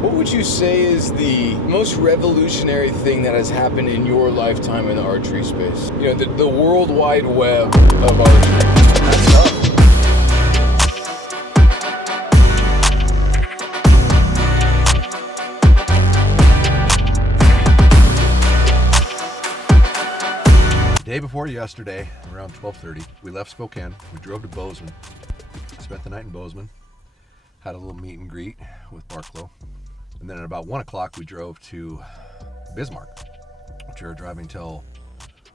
What would you say is the most revolutionary thing that has happened in your lifetime in the archery space? You know, the world wide web of archery. That's tough. The day before yesterday, around 12:30, we left Spokane. We drove to Bozeman, spent the night in Bozeman, had a little meet and greet with Barklow. And then at about 1 o'clock, we drove to Bismarck, which we were driving till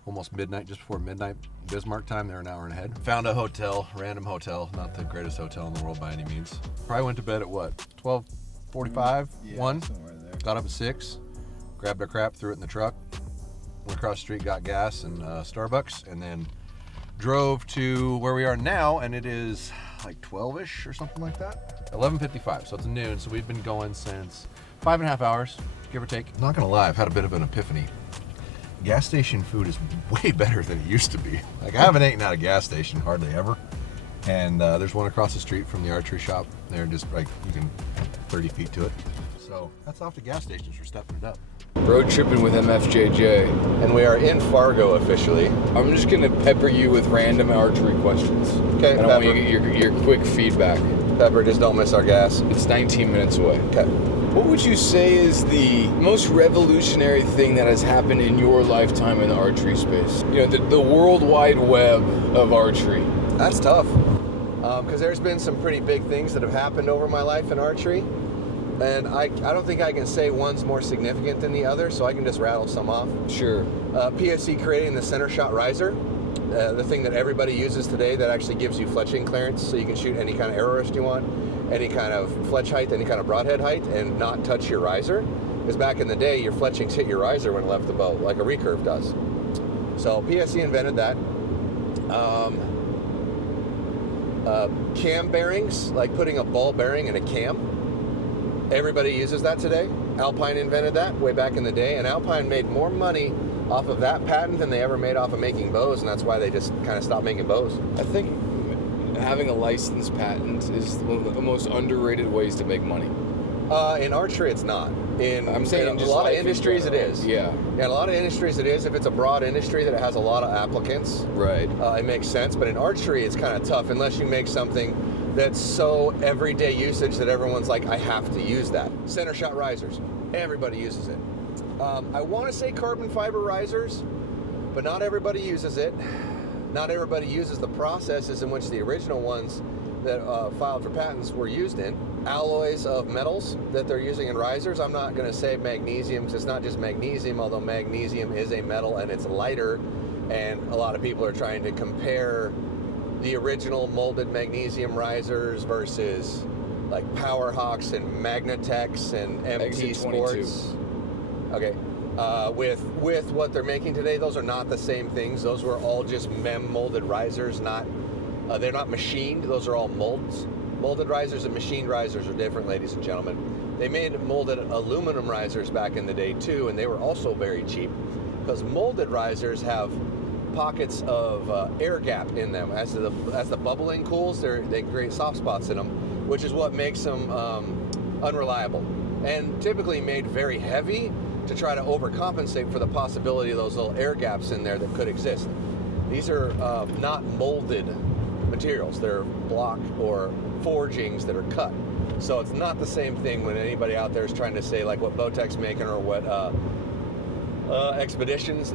almost midnight, just before midnight Bismarck time. They're an hour ahead. Found a hotel, random hotel, not the greatest hotel in the world by any means. Probably went to bed at what, 12:45, 1? Somewhere there. Got up at 6, grabbed our crap, threw it in the truck, went across the street, got gas and Starbucks, and then drove to where we are now, and it is like 12-ish or something like that. 11:55, so it's noon, so we've been going since 5.5 hours, give or take. I'm not gonna lie, I've had a bit of an epiphany. Gas station food is way better than it used to be. Like, I haven't eaten at a gas station hardly ever. And there's one across the street from the archery shop. They're just like, you can 30 feet to it. So that's off the gas stations for stepping it up. Road tripping with MFJJ. And we are in Fargo officially. I'm just gonna pepper you with random archery questions. Okay, and I want you to get your quick feedback. Pepper, just don't miss our gas. It's 19 minutes away. Okay. What would you say is the most revolutionary thing that has happened in your lifetime in the archery space? You know, the world wide web of archery. That's tough. Because there's been some pretty big things that have happened over my life in archery. And I don't think I can say one's more significant than the other, so I can just rattle some off. Sure. PSC creating the center shot riser, the thing that everybody uses today that actually gives you fletching clearance, so you can shoot any kind of arrow rest you want, any kind of fletch height, any kind of broadhead height, and not touch your riser. Because back in the day, your fletchings hit your riser when it left the bow, like a recurve does. So PSC invented that. Cam bearings, like putting a ball bearing in a cam. Everybody uses that today. Alpine invented that way back in the day, and Alpine made more money off of that patent than they ever made off of making bows, and that's why they just kind of stopped making bows. I think having a licensed patent is one of the most underrated ways to make money. In archery, it's not. I'm saying in a just lot of life in industries, it general. is. Yeah. In a lot of industries, it is. If it's a broad industry that has a lot of applicants, Right. It makes sense. But in archery, it's kind of tough unless you make something that's so everyday usage that everyone's like, I have to use that. Center shot risers, everybody uses it. I want to say carbon fiber risers, but not everybody uses it. Not everybody uses the processes in which the original ones that filed for patents were used in. Alloys of metals that they're using in risers. I'm not going to say magnesium, because it's not just magnesium, although magnesium is a metal and it's lighter, and a lot of people are trying to compare the original molded magnesium risers versus like Powerhawks and Magnatex and MT Exit 22. Sports. Okay. With what they're making today, those are not the same things. Those were all just molded risers, not they're not machined. Those are all molds. Molded risers and machined risers are different, ladies and gentlemen. They made molded aluminum risers back in the day too, and they were also very cheap, because molded risers have pockets of air gap in them. As the bubbling cools, they create soft spots in them, which is what makes them unreliable, and typically made very heavy to try to overcompensate for the possibility of those little air gaps in there that could exist. These are not molded materials. They're block or forgings that are cut. So it's not the same thing when anybody out there is trying to say like what Bowtech's making, or what Expedition's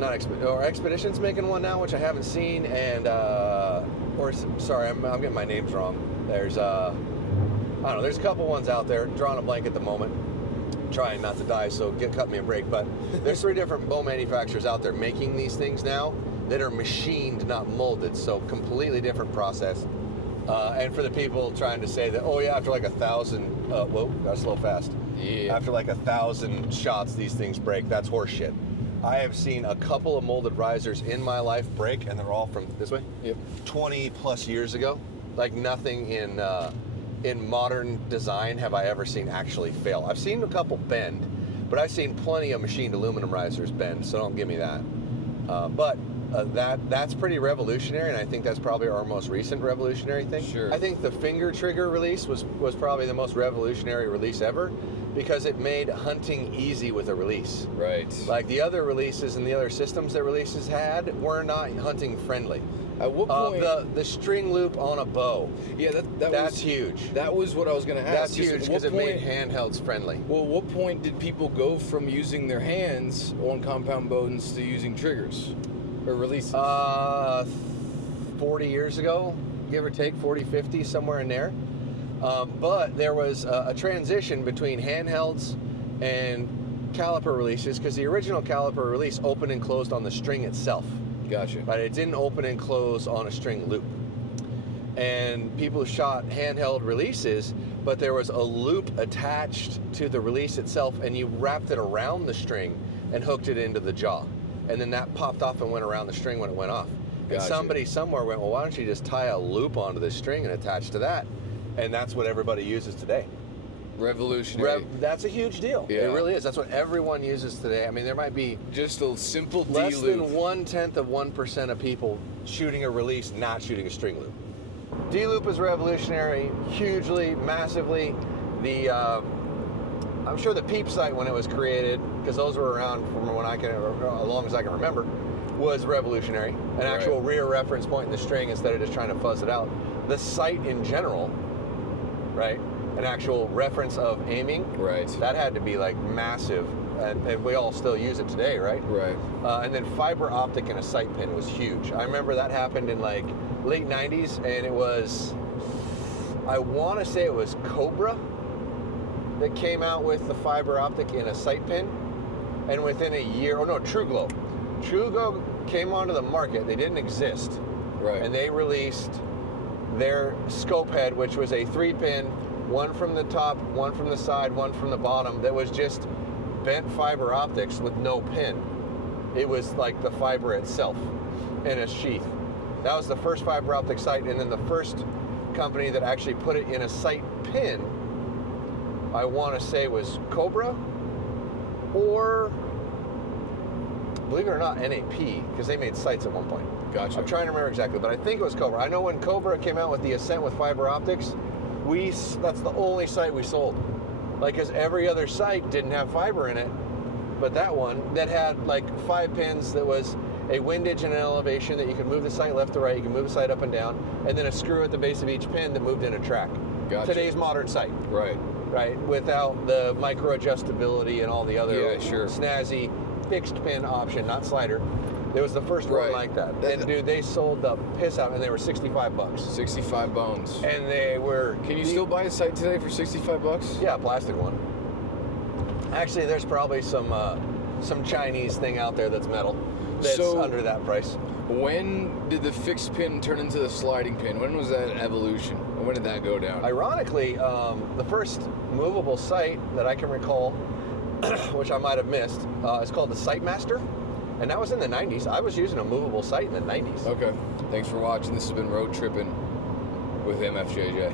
making one now, which I haven't seen, and I'm getting my names wrong. There's I don't know, there's a couple ones out there, drawing a blank at the moment, trying not to die, so cut me a break, but there's 3 different bow manufacturers out there making these things now that are machined, not molded, so completely different process. And for the people trying to say that, oh yeah, after like 1,000, whoa, that's a little fast. Yeah. After like 1,000 shots, these things break. That's horseshit. I have seen a couple of molded risers in my life break, and they're all from this way. Yep. 20 plus years ago. Like nothing in modern design have I ever seen actually fail. I've seen a couple bend, but I've seen plenty of machined aluminum risers bend, so don't give me that. But that's pretty revolutionary, and I think that's probably our most recent revolutionary thing. Sure. I think the finger trigger release was probably the most revolutionary release ever, because it made hunting easy with a release. Right. Like the other releases and the other systems that releases had were not hunting friendly. At what point? The string loop on a bow. Yeah, that's was huge. That was what I was going to ask. That's huge because it made handhelds friendly. Well, what point did people go from using their hands on compound bows to using triggers or releases? 40 years ago, give or take, 40, 50, somewhere in there. But there was a transition between handhelds and caliper releases because the original caliper release opened and closed on the string itself. Gotcha. But it didn't open and close on a string loop. And people shot handheld releases, but there was a loop attached to the release itself, and you wrapped it around the string and hooked it into the jaw. And then that popped off and went around the string when it went off. Gotcha. And somebody somewhere went, well, why don't you just tie a loop onto the string and attach to that? And that's what everybody uses today. Revolutionary. That's a huge deal. Yeah. It really is. That's what everyone uses today. I mean, there might be just a simple less D-loop. than 1/10% of people shooting a release, not shooting a string loop. D-loop is revolutionary, hugely, massively. I'm sure the Peep sight when it was created, because those were around from as long as I can remember, was revolutionary. An actual rear reference point in the string instead of just trying to fuzz it out. The sight in general, right? An actual reference of aiming, right? That had to be like massive, and we all still use it today, right? Right. And then fiber optic in a sight pin was huge. I remember that happened in like late 90s, and it was, I want to say it was Cobra that came out with the fiber optic in a sight pin, and within a year, TrueGlow came onto the market. They didn't exist, right? And they released their scope head, which was a 3-pin, one from the top, one from the side, one from the bottom, that was just bent fiber optics with no pin. It was like the fiber itself in a sheath. That was the first fiber optic sight, and then the first company that actually put it in a sight pin, I want to say, was Cobra, or, believe it or not, NAP, because they made sights at one point. Gotcha. I'm trying to remember exactly, but I think it was Cobra. I know when Cobra came out with the Ascent with fiber optics, that's the only sight we sold. Like, because every other sight didn't have fiber in it, but that one that had like 5 pins, that was a windage and an elevation that you could move the sight left to right, you can move the sight up and down, and then a screw at the base of each pin that moved in a track. Gotcha. Today's modern sight. Right. Right, without the micro adjustability and all the other snazzy fixed pin option, not slider. It was the first one like that. And dude, they sold the piss out, and they were $65. 65 bones. And they were. Can you still buy a sight today for $65? Yeah, a plastic one. Actually, there's probably some Chinese thing out there that's metal that's under that price. When did the fixed pin turn into the sliding pin? When was that evolution? When did that go down? Ironically, the first movable sight that I can recall, which I might have missed, is called the Sightmaster. And that was in the 90s. I was using a movable sight in the 90s. Okay. Thanks for watching. This has been Road Tripping with MFJJ.